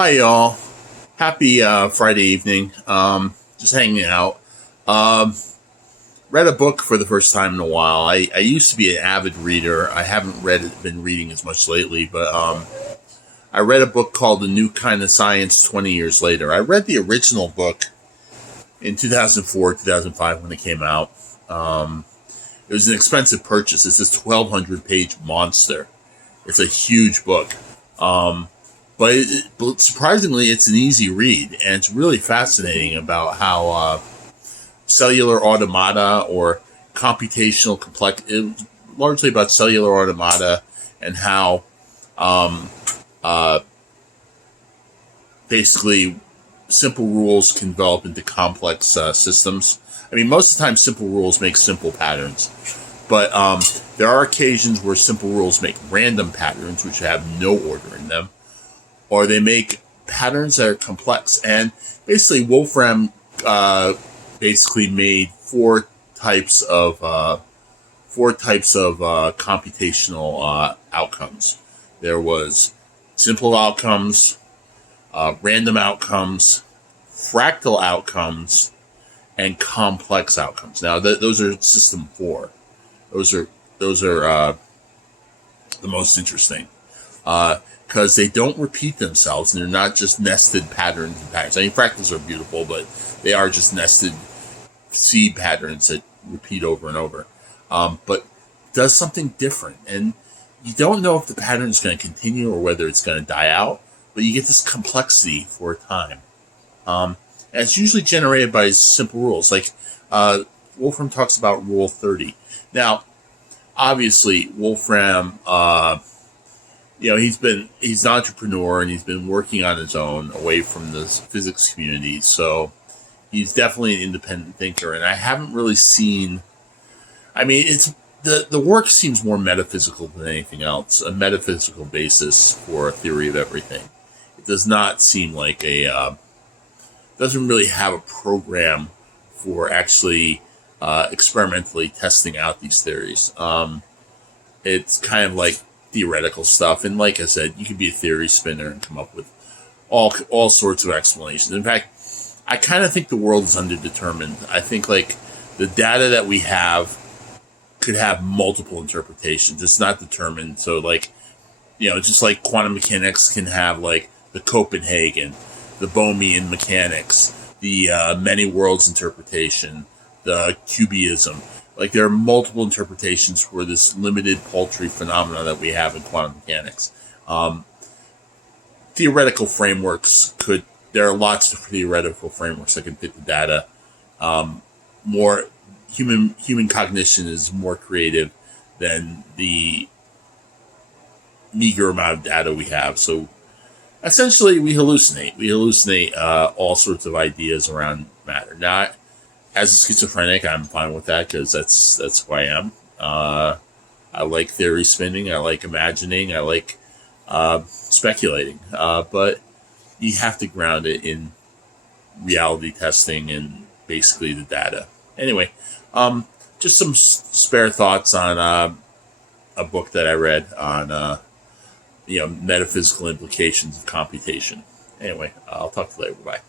Hi, y'all. Happy Friday evening. Just hanging out. Um, Read a book for the first time in a while. I used to be an avid reader. I haven't been reading as much lately, but I read a book called The New Kind of Science 20 years later. I read the original book in 2004, 2005 when it came out. It was an expensive purchase. It's this 1,200 page monster. It's a huge book. But surprisingly, it's an easy read, and it's really fascinating about how cellular automata or computational complex. It was largely about cellular automata and how um, uh, basically simple rules can develop into complex systems. I mean, most of the time, simple rules make simple patterns, but there are occasions where simple rules make random patterns which have no order in them, or they make patterns that are complex. And basically, Wolfram basically made four types of computational outcomes. There was simple outcomes, random outcomes, fractal outcomes, and complex outcomes. Now, those are system four. Those are the most interesting. Because they don't repeat themselves and they're not just nested patterns and patterns. I mean, fractals are beautiful, but they are just nested seed patterns that repeat over and over. But does something different. And you don't know if the pattern is going to continue or whether it's going to die out, but you get this complexity for a time. And it's usually generated by simple rules. Like Wolfram talks about Rule 30. Now, obviously, Wolfram... he's an entrepreneur and he's been working on his own away from the physics community. So he's definitely an independent thinker. And I haven't really seen, I mean, it's the work seems more metaphysical than anything else, a metaphysical basis for a theory of everything. It does not seem like doesn't really have a program for actually experimentally testing out these theories. It's kind of like theoretical stuff, and like I said, you could be a theory spinner and come up with all sorts of explanations. In fact, I kind of think the world is underdetermined. I think like the data that we have could have multiple interpretations. It's not determined. So like, just like quantum mechanics can have like the Copenhagen, the Bohmian mechanics, the many worlds interpretation, the cubism. Like there are multiple interpretations for this limited paltry phenomena that we have in quantum mechanics. Theoretical frameworks there are lots of theoretical frameworks that can fit the data. More human cognition is more creative than the meager amount of data we have. So essentially we hallucinate. We hallucinate all sorts of ideas around matter. Not as a schizophrenic, I'm fine with that because that's who I am. I like theory spinning. I like imagining. I like speculating. But you have to ground it in reality testing and basically the data. Anyway, just some spare thoughts on a book that I read on metaphysical implications of computation. Anyway, I'll talk to you later. Bye.